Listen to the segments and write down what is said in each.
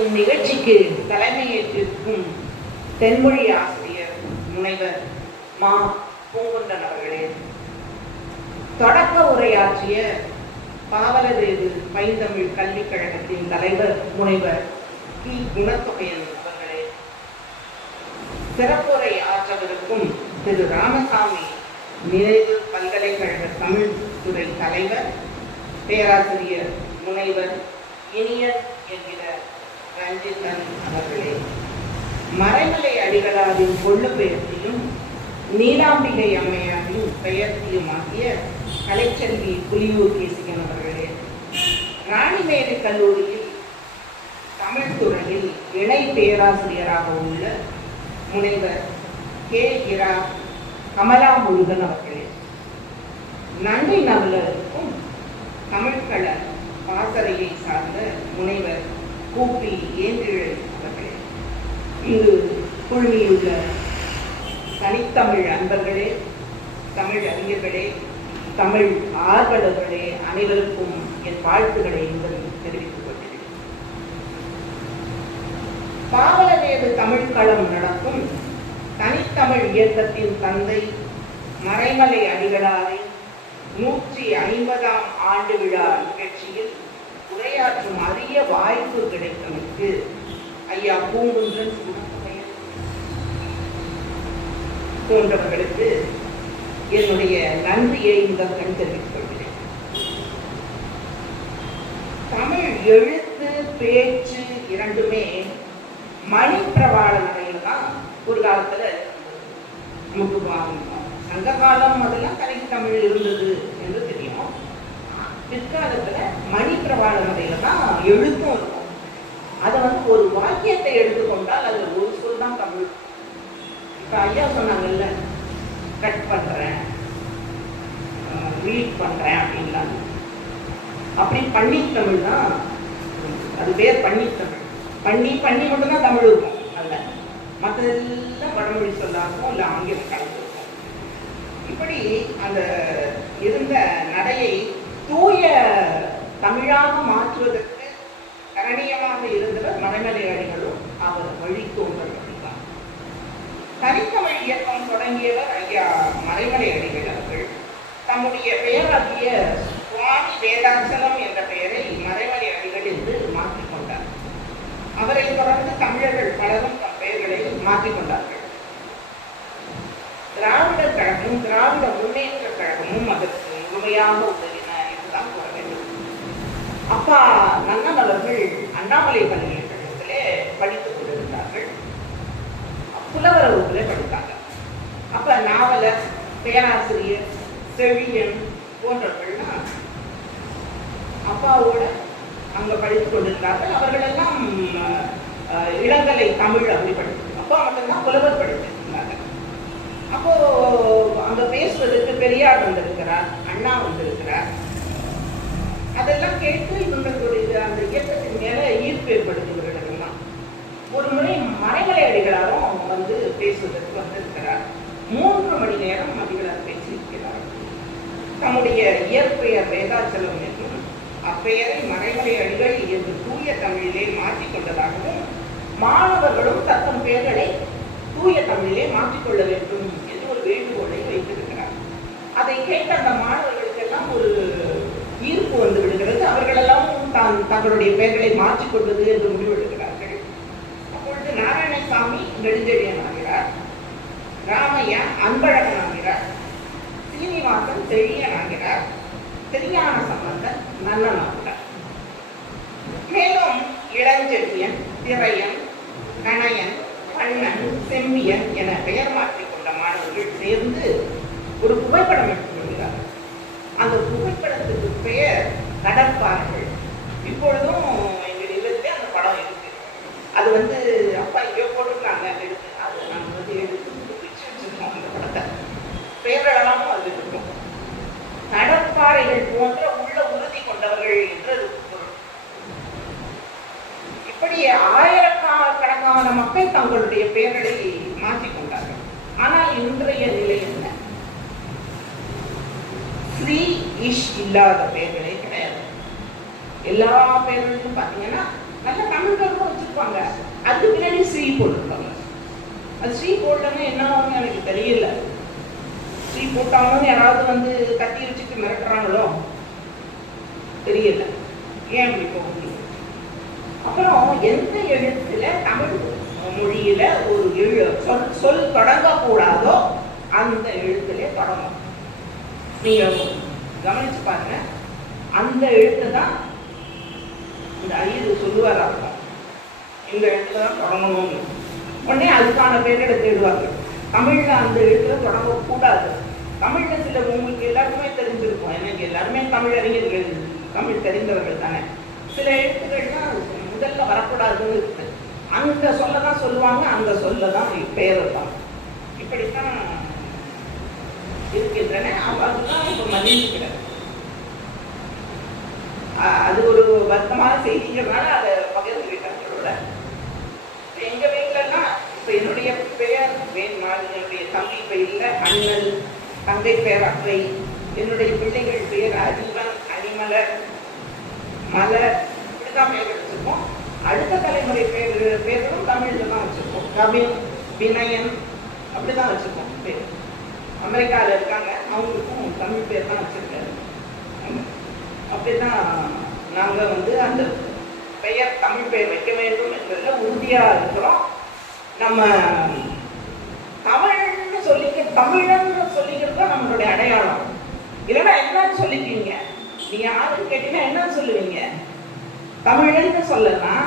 இந்நிகழ்ச்சிக்கு தலைமையேற்றிருக்கும் தென்மொழி ஆசிரியர் முனைவர் மா பூங்குன்றன் அவர்களே, தொடக்க உரையாற்றிய பாவலரேறு பைந்தமிழ் கல்விக் கழகத்தின் தலைவர் முனைவர் கி குணத்தொகையன் அவர்களே, சிறப்புரை ஆற்றவிருக்கும் திரு ராமசாமி நினைவு பல்கலைக்கழக தமிழ் துறை தலைவர் பேராசிரியர் முனைவர் இனியன் என்கிற ரஞ்சிதன் அவர்களே, மறைமலை அடிகளாரின் கொள்ளு பெயர்த்தியும் நீலாம்பிகை அம்மையாரின் பெயர்த்தியுமாகிய கலைச்செல்வி புலியூர் கேசிகன் அவர்களே, ராணிமேரி கல்லூரியில் தமிழ் துறையில் இணை பேராசிரியராக உள்ள முனைவர் கே இரா கமலா முருகன் அவர்களே, நன்றி நவலருக்கும் தமிழ்கள பாசறையை சார்ந்த முனைவர் கூப்பி ஏந்திழை அவர்களே, இங்கு குழுமியுள்ள தனித்தமிழ் அன்பர்களே, தமிழ் அறிஞர்களே, தமிழ் ஆர்வலர்களே, அனைவருக்கும் என் வாழ்த்துக்களை தெரிவித்துக் கொள்கிறேன். பாவலரேறு தமிழ் களம் நடக்கும் தனித்தமிழ் இயக்கத்தின் தந்தை மறைமலை அடிகளாரின் 150ஆம் ஆண்டு விழா நிகழ்ச்சியில் உரையாற்றும் அரிய வாய்ப்பு கிடைத்தமைக்கு ஐயா பூங்குன்றன் போன்றவர்களுக்கு என்னுடைய நன்றியை முதற்கண் தெரிவித்துக் கொள்கிறேன். தமிழ் எழுத்து பேச்சு இரண்டுமே மணி பிரவாள முறையில் தான் ஒரு காலத்துல நமக்கு சங்க காலம் அதெல்லாம் கலைத்தமிழ் இருந்தது என்று தெரியும். பிற்காலத்துல மணி பிரவாள முறையில தான் எழுத்தும் இருக்கும். அதை ஒரு வாக்கியத்தை எடுத்துக்கொண்டால் அதுல ஒரு சொல் தான் தமிழ். இப்ப ஐயா சொன்னாங்கல்ல, கட் பண்றேன், ரீட் பண்றேன் அப்படின்லாம், அப்படி பண்ணித்தமிழ் தான் அது பேர். பண்ணித்தமிழ் பண்ணி பண்ணி மட்டும்தான் தமிழ் இருக்கும். அல்ல, மற்றதெல்லாம் வடமொழி சொல்லாகும், இல்லை ஆங்கிலம் கலந்து இருக்கும். இப்படி அந்த இருந்த நடையை தூய தமிழாக மாற்றுவதற்கு கரணியமாக இருந்தவர் மறைமலை அடிகளும் அவர் வழித்தோன்றல். தனித்தமிழ் இயக்கம் தொடங்கியவர் ஐயா மறைமலை அடிகள் அவர்கள். தம்முடைய பெயராகிய சுவாமி வேதாச்சலம் என்ற பெயரை மறைமலை அடிகள் என்று மாற்றிக்கொண்டார். அவரை தொடர்ந்து தமிழர்கள் பலரும் தம் பெயர்களை மாற்றிக்கொண்டார்கள். திராவிடர் கழகமும் திராவிட முன்னேற்ற கழகமும் அதற்கு முழுமையாக உதவின என்றுதான் கூற வேண்டும். அப்பா நன்னன் அவர்கள் அண்ணாமலை பல்கலைக்கழகத்திலே படித்துக் கொண்டிருந்தார்கள். புலவர வகுப்பிலே படித்தாங்க. அப்ப நாவலர், பேராசிரியர், செழியன் போன்றவர்கள்லாம் அப்பாவோட அங்க படித்துக் கொண்டிருந்தார்கள். அவர்கள் எல்லாம் இளங்கலை தமிழ் அப்படி படித்து, அப்பா மட்டும்தான் புலவர் படித்திருந்தாங்க. அப்போ அங்க பேசுவதற்கு பெரியார் வந்திருக்கிறார், அண்ணா வந்திருக்கிறார். அதெல்லாம் கேட்டு இவங்களுடைய அந்த இயக்கத்தின் மேல ஈர்ப்பு ஏற்படுத்துகிறவர்கள். ஒரு முறை மறைமலை அடிகளாரும் பேசுவதற்கு வந்திருக்கிறார். 3 மணி நேரம் அடிகளார் பேசியிருக்கிறார். தம்முடைய இயற்பெயர் வேதாச்சலம் என்றும் அப்பெயரை மறைமலை அடிகள் என்று தூய தமிழிலே மாற்றிக்கொண்டதாகவும், மாணவர்களும் தத்தம் பெயர்களை தூய தமிழிலே மாற்றிக்கொள்ள வேண்டும் என்று ஒரு வேண்டுகோளை வைத்திருக்கிறார். அதை கேட்ட அந்த மாணவர்களுக்கெல்லாம் ஒரு ஈர்ப்பு வந்து விடுகிறது. அவர்களெல்லாம் தங்களுடைய பெயர்களை மாற்றிக்கொள்வது என்று முடிவெடுக்கிறார்கள். அப்பொழுது நாராயணசாமி நெடுஞ்செழியன் ஆகிறார், ராமையா அன்பழகன் ஆகிறார், சீனிவாசன் செழியன் ஆகிறார், திருஞான சம்பந்தன் நன்னன் ஆகிறார். மேலும் இளஞ்செழியன், திரையன், கணையன், கண்ணன், செம்பியன் என பெயர் மாற்றிக்கொண்ட மாணவர்கள் சேர்ந்து ஒரு புகைப்படம் எடுத்துக்கொள்கிறார்கள். அந்த புகைப்படத்துக்கு பெயர் கடற்பாறைகள். இப்பொழுதும் எங்கள் இல்லத்திலே அந்த படம் இருக்கு. அது அப்பா இங்கே போட்டுருக்காங்க எடுத்து, அது நாங்கள் எடுத்து பிடிச்சு வச்சிருக்கோம். அந்த படத்தை பெயரெல்லாமும் அது இருக்கும். கடற்பாறைகள் போன்ற உள்ள உறுதி கொண்டவர்கள் என்று பொருள். இப்படி ஆயிரக்கணக்கான மக்கள் தங்களுடைய பெயர்களை மாற்றிக்கொண்டார்கள். ஆனால் இன்றைய நிலை என்ன? ஸ்ரீ இஷ் இல்லாத பெயர்களே கிடையாது. எல்லா பெயர்களும் பார்த்தீங்கன்னா நல்ல தமிழ்களும் வச்சிருப்பாங்க. அதுக்கு பின்னாடி ஸ்ரீ போட்டிருப்பாங்க. அது ஸ்ரீ போடலன்னு என்னன்னு எனக்கு தெரியல. ஸ்ரீ போட்டாங்கன்னு யாராவது வந்து கட்டி வச்சுட்டு மிரட்டுறாங்களோ தெரியல. ஏன் அப்படி போக முடியும்? அப்புறம் எந்த எழுத்துல தமிழ் மொழியில ஒரு சொல் தொடங்கக்கூடாதோ அந்த எழுத்துலேயே தொடங்கும். நீங்க கவனிச்சு பாருங்க, அந்த எழுத்து தான் இந்த ஐயர் சொல்லுவார். அர்த்தம் இந்த எழுத்துல தான் தொடங்கணும்னு. உடனே அதுக்கான பேரிட தேடுவாங்க. தமிழ்ல அந்த எழுத்துல தொடங்கக்கூடாது. தமிழ்ல சில உங்களுக்கு எல்லாருக்குமே தெரிஞ்சிருக்கும். எனக்கு எல்லாருமே தமிழ் அறிஞர்கள், தமிழ் தெரிந்தவர்கள் தானே. சில எழுத்துக்கள்லாம் முதல்ல வரக்கூடாதுன்னு இருக்கு. அந்த சொல்ல தான் சொல்லுவாங்க, அந்த சொல்ல தான் பெயர் வைப்பாங்க. இப்படித்தான் இருக்கின்றன. அதுதான் இப்போ மதிக்கிறது. அது ஒரு வருத்தமான செய்திங்கிறதுனால அதை பகிர்ந்துக்கிட்டோட எங்க வீட்டிலலாம் இப்போ என்னுடைய பெயர் வேணுமாள், என்னுடைய தம்பி பெயர்ல அண்ணல், தங்கை பெயர் அக்கை, என்னுடைய பிள்ளைகள் பெயர் அறிவன், அணிமலர், மலர், இப்படிதான் பெயர் வச்சிருக்கோம். அடுத்த தலைமுறை பேர்களும் தமிழ்ல தான் வச்சிருக்கோம். கவின், வினயன், அப்படிதான் வச்சிருக்கோம் பேர். அமெரிக்காவில் இருக்காங்க, அவங்களுக்கும் தமிழ் பேர் தான் வச்சிருக்காரு. அப்படிதான் நாங்கள் வந்து அந்த பெயர் தமிழ் பெயர் வைக்க வேண்டும் என்பதில் உறுதியாக இருக்கிறோம். நம்ம தமிழ்னு தமிழன்னு சொல்லிக்கிறது தான் நம்மளுடைய அடையாளம். இல்லைன்னா என்னன்னு சொல்லிப்பீங்க? நீங்க யாருன்னு கேட்டீங்கன்னா என்னன்னு சொல்லுவீங்க? தமிழன்னு சொல்லலாம்.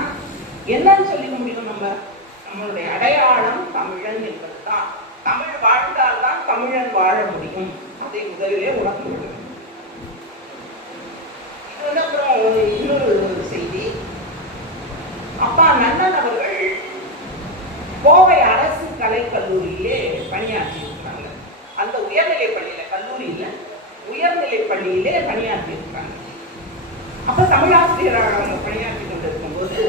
என்னன்னு சொல்லிக்க முடியும்? நம்மளுடைய அடையாளம் தமிழன் என்பது தான். தமிழ் வாழ்ந்தால் தான் தமிழன் வாழ முடியும். அதை முதலிலே உணர்ந்து கொள்ளும். இது வந்து அப்புறம் இன்னொரு செய்தி. அப்பா நன்னன் அவர்கள் கோவை அரசு கலைக்கல்லூரியிலே பணியாற்றி இருக்கிறாங்க. அந்த உயர்நிலை பள்ளியில, கல்லூரியில உயர்நிலை பள்ளியிலே பணியாற்றி இருக்கிறாங்க. அப்ப தமிழாசிரியராக அவங்க பணியாற்றி கொண்டிருக்கும் போது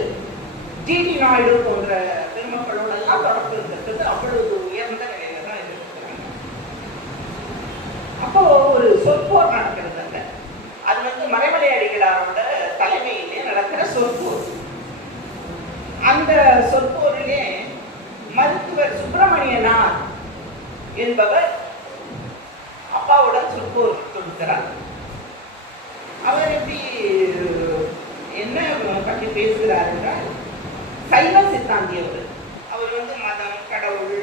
ஜிடி நாயுடு போன்ற பெருமக்களோட எல்லாம் தொடர்பு இருக்கிறது. அவ்வளவு உயர்ந்த நிலையில தான் இருக்கிறாங்க. அப்போ ஒரு சொற்போர் நடக்கிறது. அது வந்து மறைமலை அடிகளாரோட தலைமையிலே நடக்கிற சொற்போர். அந்த சொற்போரிலே மருத்துவர் சுப்பிரமணியனார் என்பவர் அப்பாவுடன் சொற்போர் கொடுக்கிறார். அவர் எப்படி என்ன பற்றி பேசுகிறார் என்றால், சைவ சித்தாந்தி அவர் வந்து மதம், கடவுள்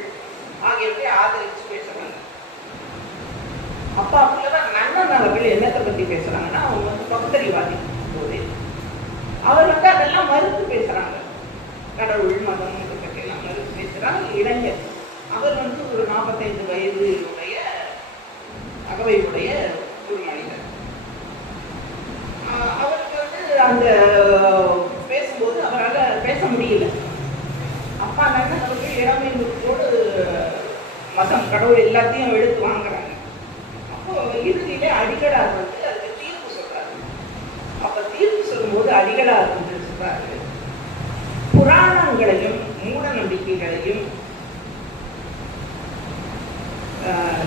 ஆகியவற்றை ஆதரித்து பேசுறாங்க. அப்பா புலவர் நன்னன் அவர்கள் என்னத்தை பத்தி பேசுறாங்கன்னா, அவங்க வந்து பகுத்தறிவாதி போது அவர் வந்து அதெல்லாம் மறுத்து பேசுறாங்க. கடவுள், மதம் பற்றி எல்லாம் மறுத்து பேசுறாங்க. இளைஞர் அவர் வந்து ஒரு 45 வயது உடைய அகவையுடைய ஒரு மனிதர். அவருக்கு வந்து அந்த பேசும்போது அவரால் பேச முடியல. அப்பா நன்னன் அவர்கள் இளமையோடு மதம், கடவுள் எல்லாத்தையும் எடுத்து வாங்குறாங்க. அப்போ இறுதியிலே அடிகளார் வந்து அதுக்கு தீர்ப்பு சொல்றாரு. அப்ப தீர்ப்பு சொல்லும்போது அடிகளார் வந்து சொல்றாரு, புராணங்களையும் மூட நம்பிக்கைகளையும்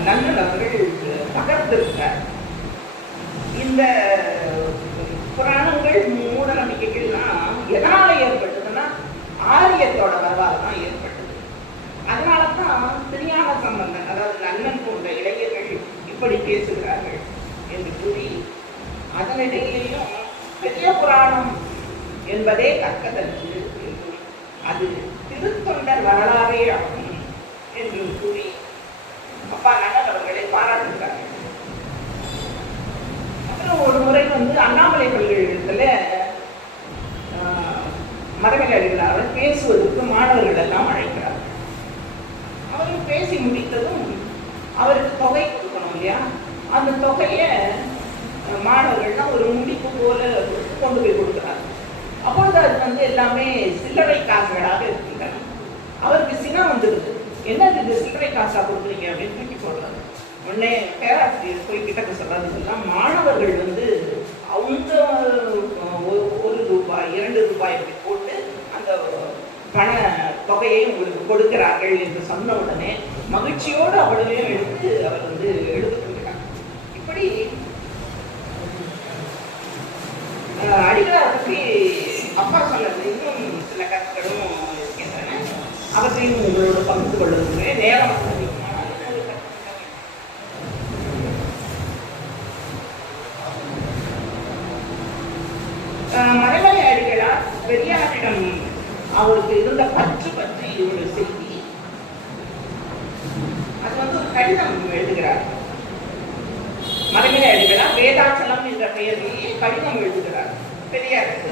நன்னன் அவர்கள் பகர்ந்திருக்கிறார். இந்த புராணங்கள், மூட நம்பிக்கைகள்லாம் எதனால ஏற்பட்டதுன்னா ஆரியத்தோட வரவால் தான் ஏற்பட்டது. அதனாலதான் திருஞான சம்பந்தன், அதாவது நன்னன் போன்ற இளைஞர்கள் இப்படி பேசுகிறார்கள் என்று கூறி, அதனிடையிலேயும் பெரிய புராணம் என்பதே தக்கதற்கு என்றும் அது திருத்தொண்டர் வரலாறே ஆகும் என்றும் கூறி அப்பா நன்னன் அவர்களை பாராட்டுகிறார்கள். அப்புறம் ஒரு முறை வந்து அண்ணாமலை பல்கலைக்கழகத்துல மறைமலை அடிகளார் பேசுவதற்கு மாணவர்கள் எல்லாம் அழைக்கிறார். அவர்கள் பேசி முடித்ததும் அவருக்கு தொகை கொடுக்கணும் இல்லையா? அந்த தொகையை மாணவர்கள்லாம் ஒரு முடிப்பு போல கொண்டு போய் கொடுக்குறாரு. அப்பொழுது அது வந்து எல்லாமே சில்லறை காசுகளாக இருக்கின்றன. அவருக்கு சினம் வந்துடுது, என்ன இது சில்லறை காசா கொடுக்குறீங்க அப்படின்னு தூக்கி போடுறாரு. உடனே பேராசிரியர் போய் கிட்டக்க சொல்றதுக்கெல்லாம் மாணவர்கள் வந்து அவங்க 1 ரூபாய் 2 ரூபாய் அப்படி போட்டு அந்த பண தொகையை உங்களுக்கு கொடுக்கிறார்கள் என்று சொன்ன உடனே மகிழ்ச்சியோடு அவ்வளவையும் எடுத்து அவர் வந்து எடுத்துக்கொள்கிறார். இப்படி அடிகளார் பற்றி அப்பா சொன்னது இன்னும் அவற்றையும் உங்களோடு பகிர்ந்து கொள்ளுகிறேன். நேரம் மறைமலை அடிகளார் பெரியாரிடம் அவருக்கு இருந்த பற்று பற்றி ஒரு செய்தி. அது ஒரு கடிதம் எழுதுகிறார். மறைமலை அடிகளார் வேதாச்சலம் என்ற பெயரிலேயே கடிதம் எழுதுகிறார் பெரியாருக்கு.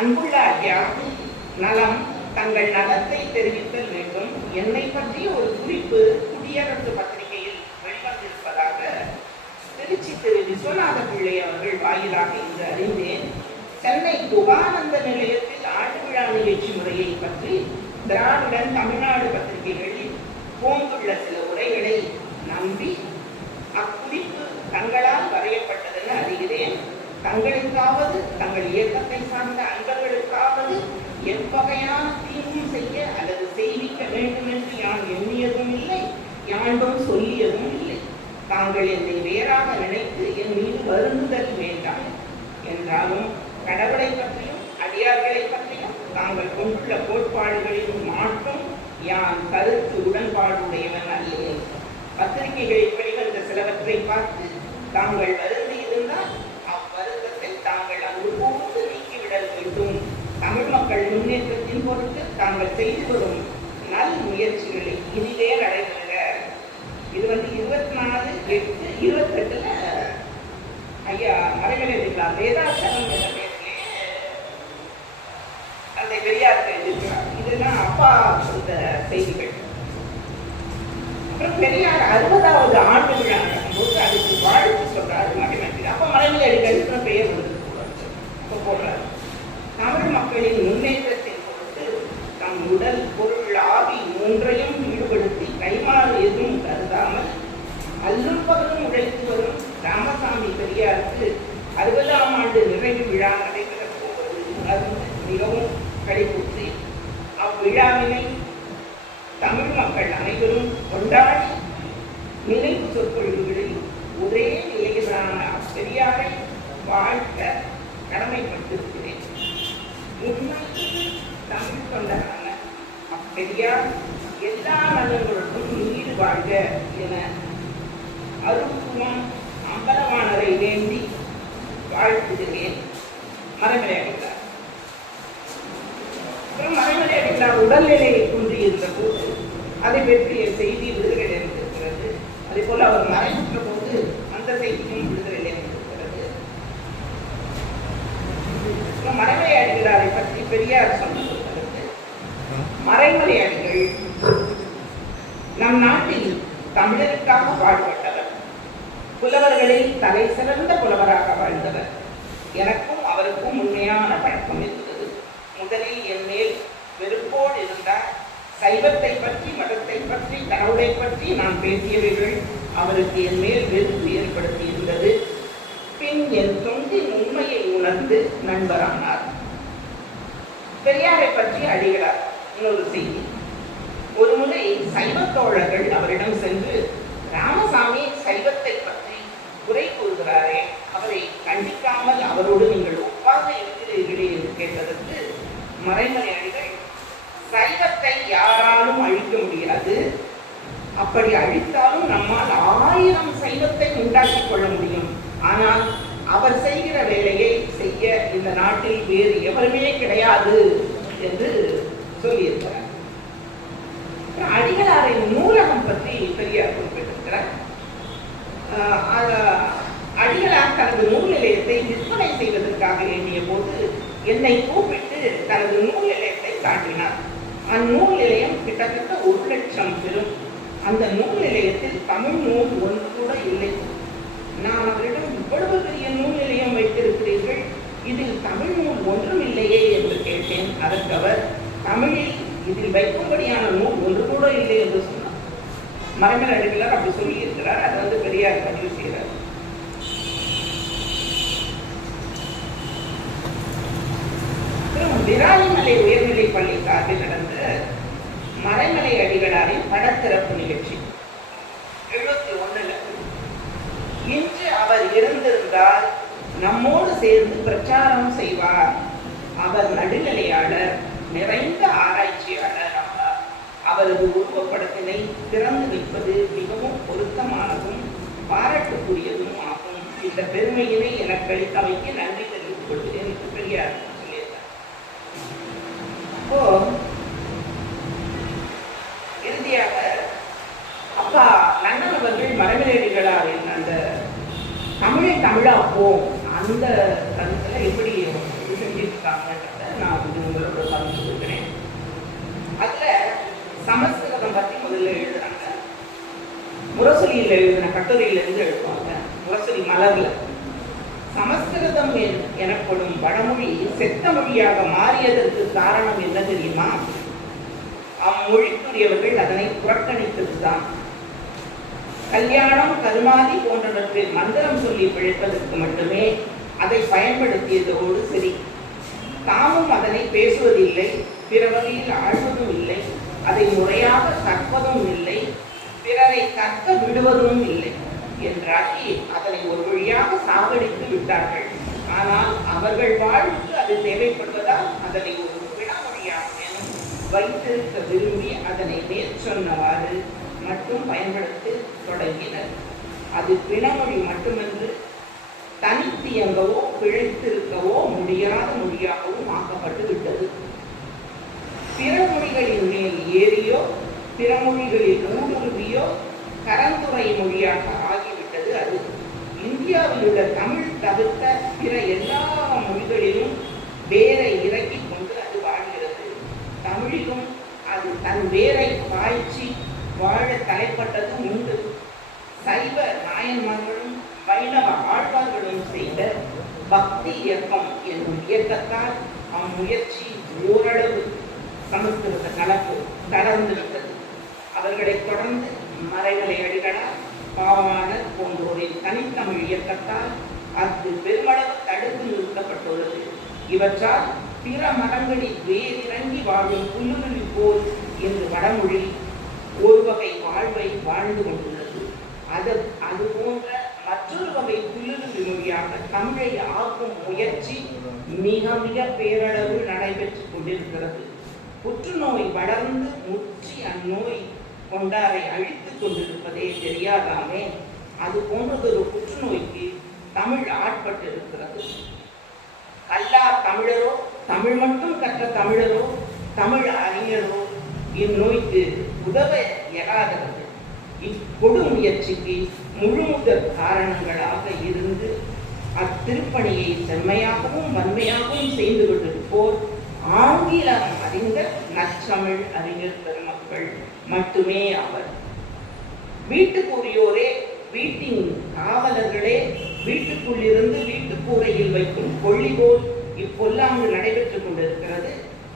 அன்புள்ள ஐயா, நலம், தங்கள் நலத்தை தெரிவித்தல் வேண்டும். என்னை பற்றிய ஒரு குறிப்பு குடியரசு பத்திரிகையில் வெளிவந்திருப்பதாக திருச்சி திரு விஸ்வநாத பிள்ளை அவர்கள் வாயிலாக இன்று அறிந்தேன். சென்னை குகானந்த நிலையத்தில் ஆண்டு விழா நிகழ்ச்சி முறையை பற்றி திராவிடன் தமிழ்நாடு பத்திரிகைகளில் போந்துள்ள சில உரைகளை நம்பி அக்குறிப்பு தங்களால் வரையப்பட்டதென அறிகிறேன். தங்களுக்காவது, தங்கள் இயக்கத்தை சார்ந்த அன்பர்களுக்காவது எவ்வகையான தீங்கும் செய்ய அல்லது செய்விக்க வேண்டும் என்று யான் எண்ணியதும் இல்லை, யாண்டும் சொல்லியதும் இல்லை. தாங்கள் என்னை வேறாக நினைத்து என் மீது வருந்துதல் வேண்டாம். என்றாலும் கடவுளை பற்றியும் அடியார்களை பற்றியும் தாங்கள் கொண்டுள்ள கோட்பாடுகளில் மாற்றும் யான் கருத்து உடன்பாடுடையவன் அல்லேன். பத்திரிகைகளில் வெளிவந்த சிலவற்றை பார்த்து தாங்கள் வருந்தி இருந்தால் அவ்வருத்தத்தை தாங்கள் அங்கு புகுந்து நீக்கிவிடல் வேண்டும். தமிழ் மக்கள் முன்னேற்றத்தின் பொருட்டு தாங்கள் செய்து வரும் நல் முயற்சிகளை இனிதே நடைபெறுக. இது 24/8/28 ஐயா மறைமலை அடிகளார் வேதாச்சலம் என்ற பெயரிலே அந்த பெரியார் எழுதியிருக்கிறார். இதெல்லாம் அப்பா சொல்ற செய்திகள். அப்புறம் பெரியார் 60வது ஆண்டு விழா நடக்கும்போது அதுக்கு வாழ்த்து சொல்றாரு மறைமலை. அப்ப மறைமலை அடிகளார் பெயர் போடுறாரு. தமிழ் மக்களின் முன்னேற்றத்தின் பொருட்டு தம் உடல், பொருள், ஆவி மூன்றையும் ஈடுபடுத்தி கைமாறு எதுவும் கருதாமல் அல்லும் பகலும் உழைத்து வரும் ராமசாமி பெரியாருக்கு 60ஆம் ஆண்டு நிறைவு விழா நடைபெறப் போவது மிகவும் களிப்புற்றி அவ்விழாவினை தமிழ் மக்கள் அனைவரும் கொண்டாடி நினைவு சொற்பொழிவுகளில் ஒரே நிலையிலான அப்பெரியாரை வாழ்த்த கடமைப்பட்டிருக்கிறேன். உண்மை தமிழ் தொண்டரான அப்பெரியார் எல்லா நலன்களுக்கும் நீடு வாழ்க என அருப்புவம் அம்பலவாணரை வேண்டி வாழ்த்துகிறேன். மறைமலை அடிகளார். அப்புறம் மறைமலை அடிகளார் உடல்நிலையை குன்றியிருந்த போது அதை பற்றிய செய்தி விடுதலை இருக்கிறது. அதே போல அவர் மறைமுற்ற போது அந்த செய்தியும் விடுதலை இருக்கிறது. மறைமலை அடிகளாரை பற்றி பெரியார் சொன்னது மறைமலை அடிகள் நம் நாட்டில் தமிழருக்காக பாடுபட்டவர். புலவர்களில் தலை சிறந்த புலவராக வாழ்ந்தவர். எனக்கும் அவருக்கும் உண்மையான பழக்கம் இருந்தது. முதலில் என் மேல் வெறுப்போடு இருந்தார். சைவத்தை பற்றி, மதத்தை பற்றி, கடவுளை பற்றி நான் பேசியவைகள் அவருக்கு என் மேல் வெறுப்பு ஏற்படுத்தி இருந்தது. பின் என் தொண்டின் உண்மையை உணர்ந்து நண்பரானார். பெரியாரை பற்றி அடிகளார் இன்னொரு செய்தி. ஒரு முறை சைவ தோழர்கள் அவரிடம் சென்று, ராமசாமி சைவத்தை பற்றி குறை கூறுகிறாரே, அவரை கண்டிக்காமல் அவரோடு நீங்கள் ஒப்பாக இருக்கிறீர்களே என்று கேட்டதற்கு மறைமலை அடிகள், சைவத்தை யாராலும் அழிக்க முடியாது. அப்படி அழித்தாலும் நம்மால் 1000 சைவத்தை உண்டாக்கிக் கொள்ள முடியும். ஆனால் அவர் செய்கிற வேலையை செய்ய இந்த நாட்டில் வேறு எவருமே கிடையாது என்று சொல்லியிருக்கிறார். அடிகளாரின் நூலகம் பற்றி பெரியார் குறிப்பிட்டிருக்கிறார். அடிகளார் தனது நூல் நிலையத்தை விற்பனை செய்வதற்காக எண்ணிய போது என்னை கூப்பிட்டு தனது நூல் நிலையத்தை காட்டினார். அந்நூல் நிலையம் கிட்டத்தட்ட 1 லட்சம் பெறும். அந்த நூல் நிலையத்தில் தமிழ் நூல் ஒன்று கூட இல்லை. நான் அவரிடம், இவ்வளவு பெரிய நூல் நிலையம் வைத்திருக்கிறீர்கள், இதில் தமிழ் நூல் ஒன்றும் இல்லையே என்று கேட்டேன். அதற்கு அவர், தமிழில் இதில் வைக்கும்படியான நூல் ஒன்று கூட இல்லை என்று சொன்னார். மறைமலை அடிகளார் அப்படி சொல்லி இருக்கிறார். அது பெரியார் பதிவு செய்கிறார். விராலிமலை உயர்நிலை பள்ளி சார்பில் நடந்த மறைமலை அடிகளாரின் படத்திறப்பு நிகழ்ச்சி 71. இன்று அவர் இருந்திருந்தால் நம்மோடு சேர்ந்து பிரச்சாரம் செய்வார். அவர் நடுநிலையாளர், நிறைந்த ஆராய்ச்சியாளர் ஆவார். அவரது உருவப்படத்தினை திறந்து வைப்பது மிகவும் பொருத்தமானதும் பாராட்டுக்குரியதும் ஆகும். இந்த பெருமையினை எனக்கு அளித்தமைக்கு நன்றி தெரிவித்துக் கொள்கிறேன் என்று பெரியார் சொல்லியிருந்தார். அப்போ இறுதியாக அப்பா நன்னன் அவர்கள் மரபினடிகளாரின் அந்த தமிழை தமிழாப்போம் அந்த கருத்துல எப்படி செஞ்சிருக்காங்கன்றத நான் உங்களோட பகிர்ந்து கொடுக்கிறேன். அதுல சமஸ்கிருதம் பத்தி முதல்ல எழுதுறாங்க. முரசொலியில் எழுதின கட்டுரையிலிருந்து எழுதுவாங்க. முரசொலி மலர்ல சமஸ்கிருதம் எனப்படும் வடமொழி செத்த மொழியாக மாறியதற்கு காரணம் என்ன தெரியுமா? அம்மொழிக்குரியவர்கள் அதனை புறக்கணித்ததுதான். கல்யாணம் கருமாதி போன்றவற்றில் மந்திரம் சொல்லி பிழைப்பதற்கு மட்டுமே அதை பயன்படுத்தியதோடு சரி, தாமும் அதனை பேசுவதில்லை, பிற வகையில் ஆழ்வதும் இல்லை, அதை முறையாக கற்பதும் இல்லை, பிறரை கற்க விடுவதும் இல்லை என்றாகி அதனை ஒரு வழியாக சாகடித்து விட்டார்கள். ஆனால் அவர்கள் வாழ்வுக்கு அது தேவைப்படுவதால் அதனை ஒரு வினாமொழியாக வைத்திருக்க விரும்பி அதனை மேற்சொன்னவாறு மட்டும் பயன்படுத்தி தொடங்கினர். அது பிணமொழி மட்டுமென்று தனித்து இயங்கவோ பிழைத்திருக்கவோ முடியாத மொழியாகவும் ஆக்கப்பட்டு விட்டது. பிற மொழிகளின் மேல் ஏறியோ பிற மொழிகளில் ஊடுருவியோ கரந்துரை மொழியாக ஆகிவிட்டது. அது இந்தியாவில் உள்ள தமிழ் தவிர்த்த பிற எல்லா மொழிகளிலும் வேரை இறக்கி கொண்டு அது வாழ்கிறது. தமிழிலும் அது தன் வேரை பாய்ச்சி வாழ தலைப்பட்டதும் உண்டு. சைவ நாயன்மார்களும் வைணவ ஆழ்வார்களும் செய்த பக்தி இயக்கம் என்னும் இயக்கத்தால் அம்முயற்சி ஓரளவு சமஸ்கிருத கலப்பு தளர்ந்துவிட்டது. அவர்களை தொடர்ந்து மறைமலை அடிகளார், பாவாணர் போன்றோரின் தனித்தமிழ் இயக்கத்தால் அது பெருமளவு தடுத்து நிறுத்தப்பட்டுள்ளது. இவற்றால் பிற மரங்களில் வேறிறங்கி வாழும் புல்லுருவி போல் இன்று வடமொழி ஒரு வகை வாழ்வை வாழ்ந்து கொண்டுள்ளது. அது போன்ற மற்றொரு வகை புல்லுருவி மொழியாக தமிழை ஆக்கும் முயற்சி மிக மிக பேரளவு நடைபெற்றுக் கொண்டிருக்கிறது. புற்றுநோய் வளர்ந்து முற்றி அந்நோய் கொண்டாரை அழித்துக் கொண்டிருப்பதே தெரியாதாமே, அது போன்றதொரு புற்றுநோய்க்கு தமிழ் ஆட்பட்டு இருக்கிறது. கல்லா தமிழரோ, தமிழ் மட்டும் கற்ற தமிழரோ, தமிழ் அறிஞரோ இந்நோய்க்கு உதவ இயலாதது. இக்கொடு முயற்சிக்கு முழுமுதற் காரணங்களாக இருந்து அத்திருப்பணியை செம்மையாகவும் வன்மையாகவும் செய்து கொண்டிருப்போர் ஆங்கிலம் அறிந்த நற்றமிழ் அறிஞர் பெருமக்கள் மட்டுமே அவர். வீட்டுக்குரியோரே, வீட்டின் காவலர்களே, வீட்டுக்குள்ளிருந்து வீட்டுக்கூரையில் வைக்கும் கொள்ளி போல் இப்பொல்லாங்கு நடைபெற்றுக் கொண்டிருக்கிறது.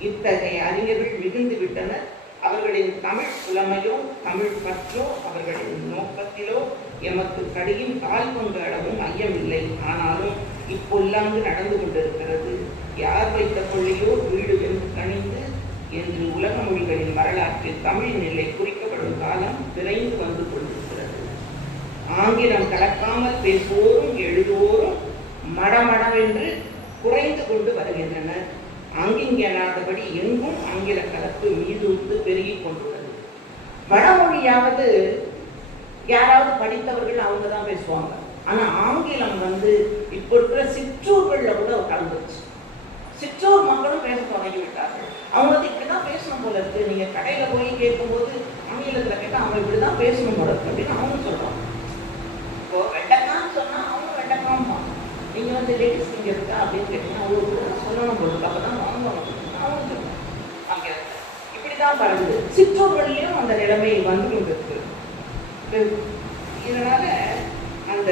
இத்தகைய அறிஞர்கள் மிகுந்து விட்டனர். அவர்களின் தமிழ் புலமையோ தமிழ் பற்றோ அவர்களின் நோக்கத்திலோ எமக்கு கடியும் கால் கொண்ட அளவும் ஐயமில்லை. ஆனாலும் இப்பொல்லாங்கு நடந்து கொண்டிருக்கிறது. யார் வைத்த கொள்ளையோ வீடு என்று கணிந்து என்று உலக மொழிகளின் வரலாற்றில் தமிழின் நிலை குறிக்கப்படும் காலம் விரைந்து வந்து கொண்டிருக்கிறது. ஆங்கிலம் கலக்காமல் பேசுவோரும் எழுதுவோரும் மடமடவென்று குறைந்து கொண்டு வருகின்றனர். அங்கிங்கனாதபடி எங்கும் ஆங்கில கலப்பு மீதூர்ந்து பெருகிக் கொண்டுள்ளது. வடமொழியாவது யாராவது படித்தவர்கள் அவங்க தான் பேசுவாங்க. ஆனா ஆங்கிலம் இப்போ இருக்கிற சிற்றூர்கள்ல கூட கலந்துச்சு. சிற்றூர் மக்களும் பேச தொடங்கி விட்டார்கள். அவங்க இப்படிதான் பேசணும் போல இருக்கு. நீங்க கடையில போய் கேட்கும்போது ஆங்கிலத்துல கேட்டா அவங்க இப்படிதான் பேசணும் போல இருக்கு அப்படின்னு அவங்க சொல்றாங்க. இப்போ வெண்டைக்கான்னு சொன்னா அவங்க வெண்டைக்கான், நீங்க லேடிஸ் இங்க இருக்கா அப்படின்னு கேட்டீங்கன்னா அவங்களுக்கு சொல்லணும் போல இருக்கு. அப்பதான் வாங்குவாங்க அவங்க சொல்லுவாங்க. ஆங்கிலத்துல இப்படிதான் பறந்து சிற்றூர்கள்லயும் அந்த நிலைமை வந்து கொண்டிருக்கு. இதனால அந்த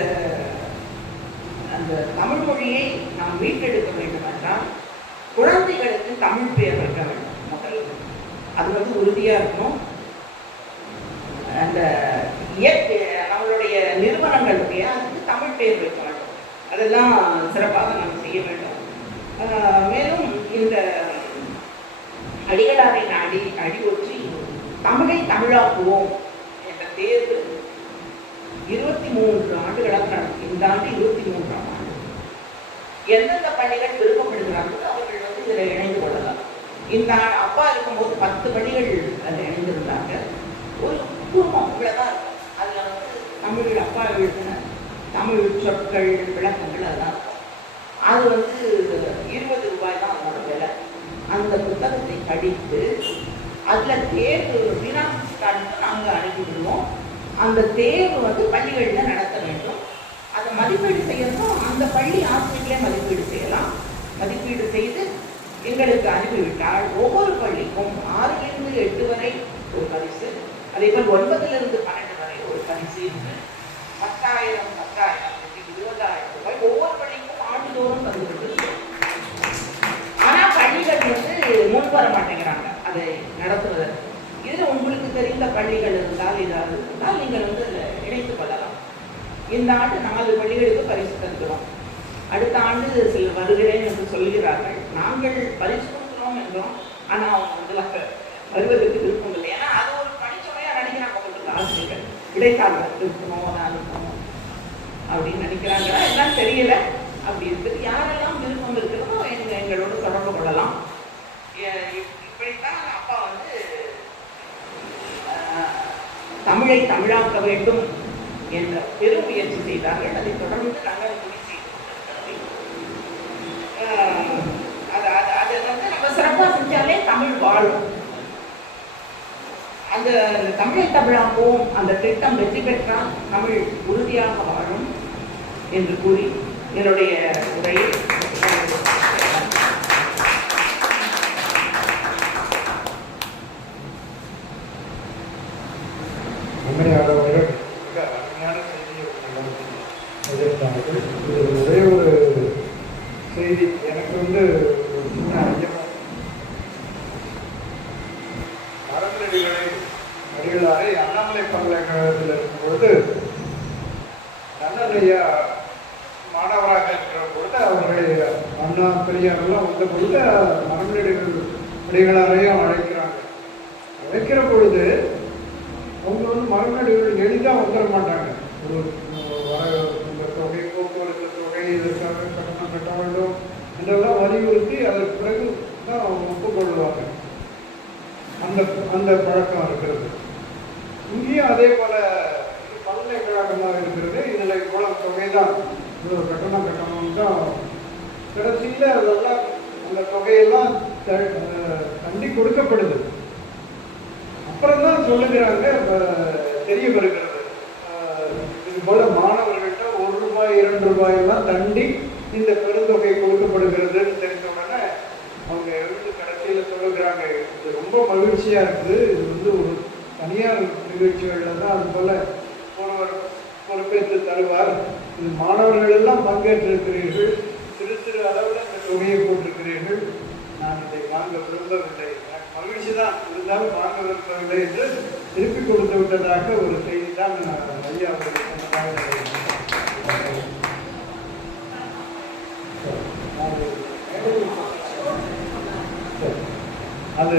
அந்த தமிழ் மொழியை நாம் மீட்டெடுக்க வேண்டும் என்றால் குழந்தைகளுக்கு தமிழ் பெயர் வைக்க வேண்டும். முதல் அது உறுதியா இருக்கணும். அந்த நம்மளுடைய நிறுவனங்களுடைய அதுக்கு தமிழ் பெயர் வைக்க வேண்டும். அதெல்லாம் சிறப்பாக நாம் செய்ய வேண்டும். மேலும் இந்த அடிகளாரின் அடி ஒற்றி தமிழை தமிழாக்குவோம் என்ற தேர்வு 23 ஆண்டுகளாக நடக்கும். இந்த ஆண்டு 23ஆம் ஆண்டு. எந்தெந்த பள்ளிகள் விருப்பப்படுகிறார்களோ அவர்கள் இதில் இணைந்து கொள்ளலாம். இந்த அப்பா இருக்கும்போது 10 பள்ளிகள் அதில் இணைந்திருந்தாங்க. ஒரு குடும்பம் இவ்வளோதான் இருக்கும். அதில் வந்து தமிழ் அப்பா எழுதின தமிழ் சொற்கள் விளக்கங்கள் அதெல்லாம் இருக்கும். அது வந்து 20 ரூபாய் தான் அதோட விலை. அந்த புத்தகத்தை படித்து அதில் தேர்வு வினாத்தாளுக்கு நாங்கள் அனுப்பிவிடுவோம். அந்த தேர்வு வந்து பள்ளிகளில் நடத்த வேண்டும். அதை மதிப்பீடு செய்யணும். அந்த பள்ளி ஆசிரியர்களே மதிப்பீடு செய்யலாம். மதிப்பீடு செய்து எங்களுக்கு அனுப்பிவிட்டால் ஒவ்வொரு பள்ளிக்கும் 6லிருந்து 8 வரை ஒரு பரிசு, அதே போல் 9லிருந்து 12 வரை ஒரு பரிசு என்று 10,000 20,000 ரூபாய் ஒவ்வொரு பள்ளிக்கும் ஆண்டுதோறும் தந்துவிட்டு. ஆனால் பள்ளிகள் வந்து முன் வர மாட்டேங்கிறாங்க அதை நடத்துவதற்கு. இதில் உங்களுக்கு தெரிந்த பள்ளிகள் இருந்தால் ஏதாவது இருந்தால் நீங்கள் வந்து அதில் இணைத்துக் கொள்ளலாம். இந்த ஆண்டு 4 பள்ளிகளுக்கு பரிசு தருகிறோம். அடுத்த ஆண்டு சில வருகிறேன் என்று சொல்கிறார்கள். நாங்கள் பரிசு கொடுக்கிறோம் என்றோம். ஆனால் அவங்க வந்து வருவதற்கு விருப்பம் இல்லை. ஏன்னா அது ஒரு பணிச்சுமையாக நினைக்கிறாங்க. உங்களுக்கு ஆசிரியர்கள் இடைக்கால இருக்கணும், நான் இருக்கணும் அப்படின்னு நினைக்கிறாங்களா என்னன்னு தெரியல. அப்படி இருக்குது. யாரெல்லாம் விருப்பம் இருக்கிறதோ எங்களோடு தொடர்பு கொள்ளலாம். இப்படித்தான் அப்பா வந்து தமிழை தமிழாக்க வேண்டும் என்ற பெரும் முயற்சி செய்தார்கள். அதை தொடர்ந்து நாங்கள் துணை செய்து அதை வந்து நம்ம சிறப்பாக செஞ்சாலே தமிழ் வாழும். அந்த தமிழை தமிழாக்குவோம் அந்த திட்டம் வெற்றி பெற்றால் தமிழ் உறுதியாக வாழும் என்று கூறி என்னுடைய உரையை ஒரே ஒரு செய்தி எனக்கு வந்து அடிகளாரை அண்ணாமலை பல்கலைக்கழகத்தில் இருக்கும்பொழுது கண்ணனையா மாணவராக இருக்கிற பொழுது அவர்களை அண்ணா பெரியாரெல்லாம் வந்த பொழுது அடிகளாரையும் அழைக்கிறாங்க. அழைக்கிற பொழுது அவங்க வந்து மரநடிகள் எளிதாக வந்துட மாட்டாங்க. ஒரு இந்த தொகை, போக்குவரத்து தொகை, இதற்காக கட்டணம் கட்ட வேண்டும் என்றெல்லாம் வலியுறுத்தி அதற்கு பிறகு தான் அவங்க ஒப்புக்கொள்வாங்க. அந்த பழக்கம் இருக்கிறது. இங்கேயும் அதே போல பல்கலைக்கழகமாக இருக்கிறது. இதில் இவ்வளவு தொகை தான், இவ்வளவு கட்டணம் கட்டணம் தான். கடைசியில் அதெல்லாம் அந்த தொகையெல்லாம் தண்டி கொடுக்கப்படுது. அப்புறம் தான் சொல்லுகிறாங்க, தெரிய வருகிறது இது போல மாணவர்கள்ட்ட 1 ரூபாய் 2 ரூபாயெல்லாம் தண்டி இந்த பெருந்தொகை கொடுக்கப்படுகிறதுன்னு தெரிஞ்ச உடனே அவங்க எழுந்து கடைசியில் சொல்லுகிறாங்க, இது ரொம்ப மகிழ்ச்சியா இருக்குது. இது வந்து ஒரு தனியார் நிகழ்ச்சிகளில் தான் அது போல ஒருவர் பொறுப்பேற்று தருவார். இது மாணவர்கள் எல்லாம் பங்கேற்றிருக்கிறீர்கள், சிறு சிறு அளவில் இந்த தொகையை போட்டிருக்கிறீர்கள். நான் இதை வாங்க விரும்பவில்லை, மகிழ்ச்சி தான், இருந்தாலும் வாங்க விரும்பவில்லை என்று திருப்பி கொடுத்து விட்டதாக ஒரு செய்தி தான் ஐயா அவர்கள் சொன்னதாக. அது